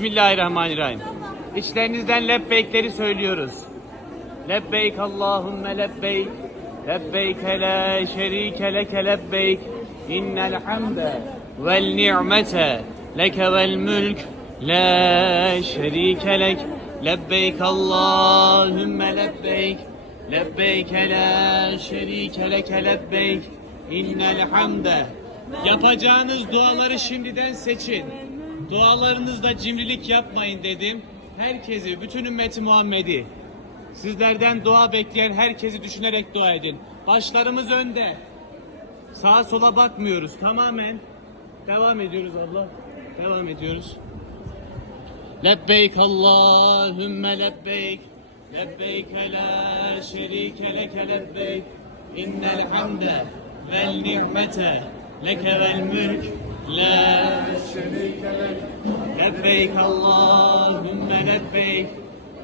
Bismillahirrahmanirrahim. İçlerinizden lebbeykleri söylüyoruz. Lebbeyk Allahümme lebbeyk. Lebbeyk la şerike leke lebbeyk. İnnel hamde vel ni'mete leke vel mülk. La şerike lek. Lebbeyk Allahümme lebbeyk. Lebbeyk la şerike leke lebbeyk. İnnel hamde. Yapacağınız duaları şimdiden seçin. Dualarınızda cimrilik yapmayın dedim. Herkesi, bütün ümmeti Muhammed'i, sizlerden dua bekleyen herkesi düşünerek dua edin. Başlarımız önde. Sağa sola bakmıyoruz. Tamamen devam ediyoruz abla. Devam ediyoruz. Lebbeyk Allahümme lebbeyk. Lebbeyk la şerike leke lebbeyk. İnnel hamde vel ni'mete leke vel mülk. La şerike lek. Lebbeyk Allahümme lebbeyk.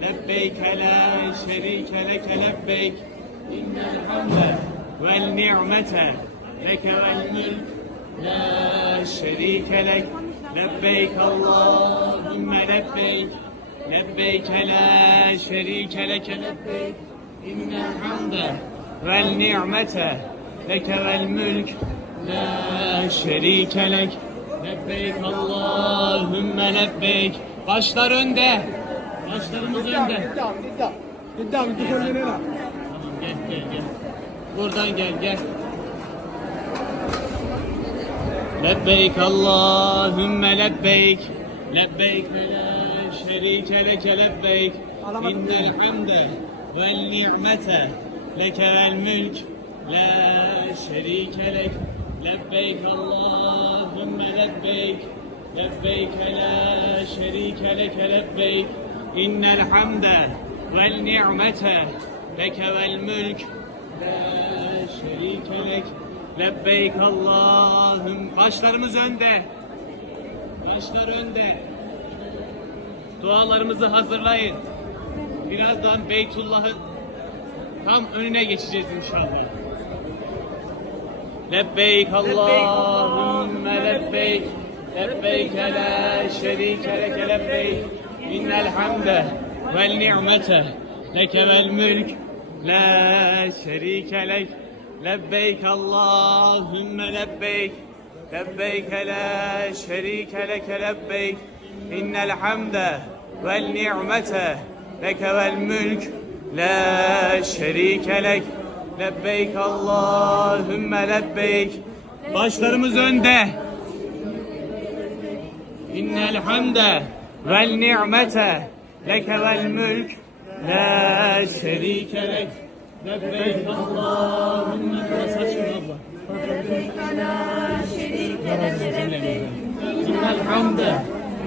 Lebbeyk la şerike leke lebbeyk. İnnel hamde vel ni'mete leke vel mülk. La şerike lek. Lebbeyk Allahümme lebbeyk. Lebbeyk la şerike leke lebbeyk. İnnel hamde vel ni'mete leke vel mülk. La şerike lek. Lebbeyk Allahümme lebbeyk. Başlar önde. Başlarımız önde. Tamam gel. Buradan gel. Lebbeyk Allahümme lebbeyk. Lebbeyk la şerike leke lebbeyk. İnnel hamde vel ni'mete leke vel mülk. La şerike lek. Lebbeyk Allahümme lebbeyk. Lebbeyk la şerike leke lebbeyk. İnnel hamde vel ni'mete leke vel mülk. La şerike lek. Lebbeyk Allahümme. Başlarımız önde. Başlar önde. Dualarımızı hazırlayın. Birazdan Beytullah'ın tam önüne geçeceğiz inşallah. Lebbeyk Allahümme lebbeyk. Lebbeyk la şerike leke lebbeyk. İnnel hamde vel ni'mete leke vel mülk. La şerike lek. Lebbeyk Allahümme lebbeyk. Lebbeyk la şerike leke lebbeyk. İnnel hamde vel ni'mete leke vel mülk. La şerike lek. Lebbeyk Allahümme lebbeyk. Başlarımız önde. İnnel hamde vel ni'mete leke vel mülk. La şerike lek. Lebbeyk Allahümme. Biraz açın abla. Lebbeyk la şerike leke lebbeyk. İnnel hamde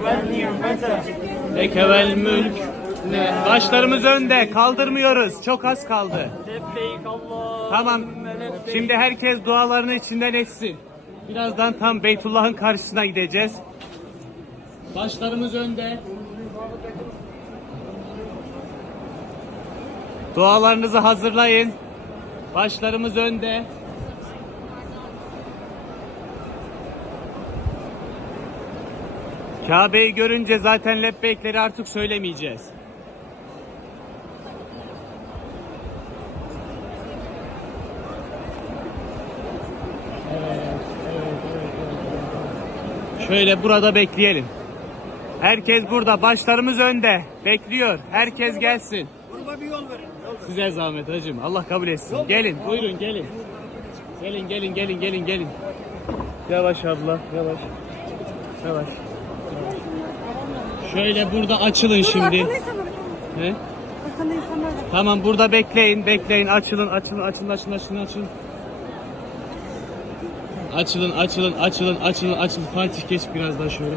vel ni'mete leke vel mülk. Başlarımız önde, kaldırmıyoruz. Çok az kaldı. Tamam. Şimdi herkes dualarını içinden etsin. Birazdan tam Beytullah'ın karşısına gideceğiz. Başlarımız önde. Dualarınızı hazırlayın. Başlarımız önde. Kabe'yi görünce zaten lebbeykleri artık söylemeyeceğiz. Şöyle burada bekleyelim. Herkes burada. Başlarımız önde. Bekliyor. Herkes gelsin. Bir yol verin. Size zahmet hacım. Allah kabul etsin. Gelin. Buyurun gelin. Gelin. Yavaş abla. Yavaş. Şöyle burada açılın şimdi. He? Tamam burada bekleyin. Açılın. Açılın. Fatih geç biraz daha şöyle.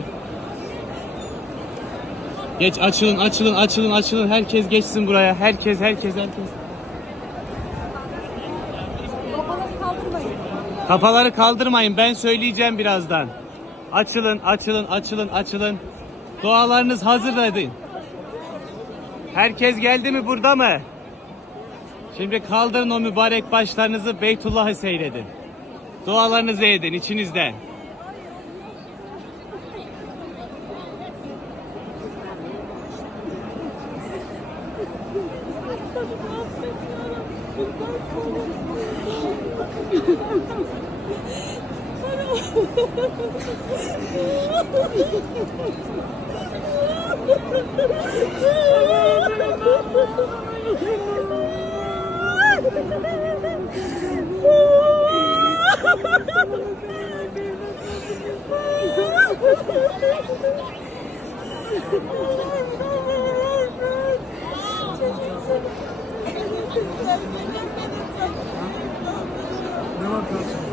Geç açılın. Herkes geçsin buraya. Herkes. Kafaları kaldırmayın. Ben söyleyeceğim birazdan. Açılın. Dualarınız hazırlayın. Herkes geldi mi, burada mı? Şimdi kaldırın o mübarek başlarınızı, Beytullah'ı seyredin. Dualarınızı edin içinizden. Ne var karşımda?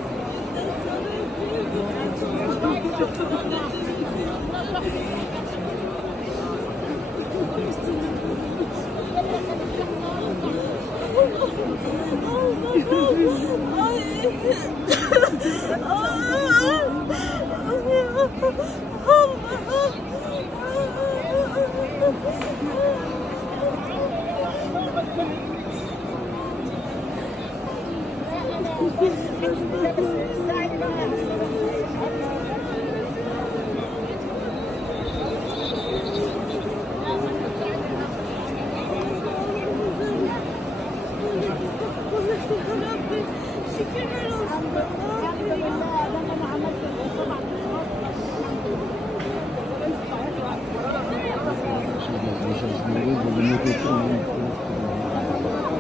Ay.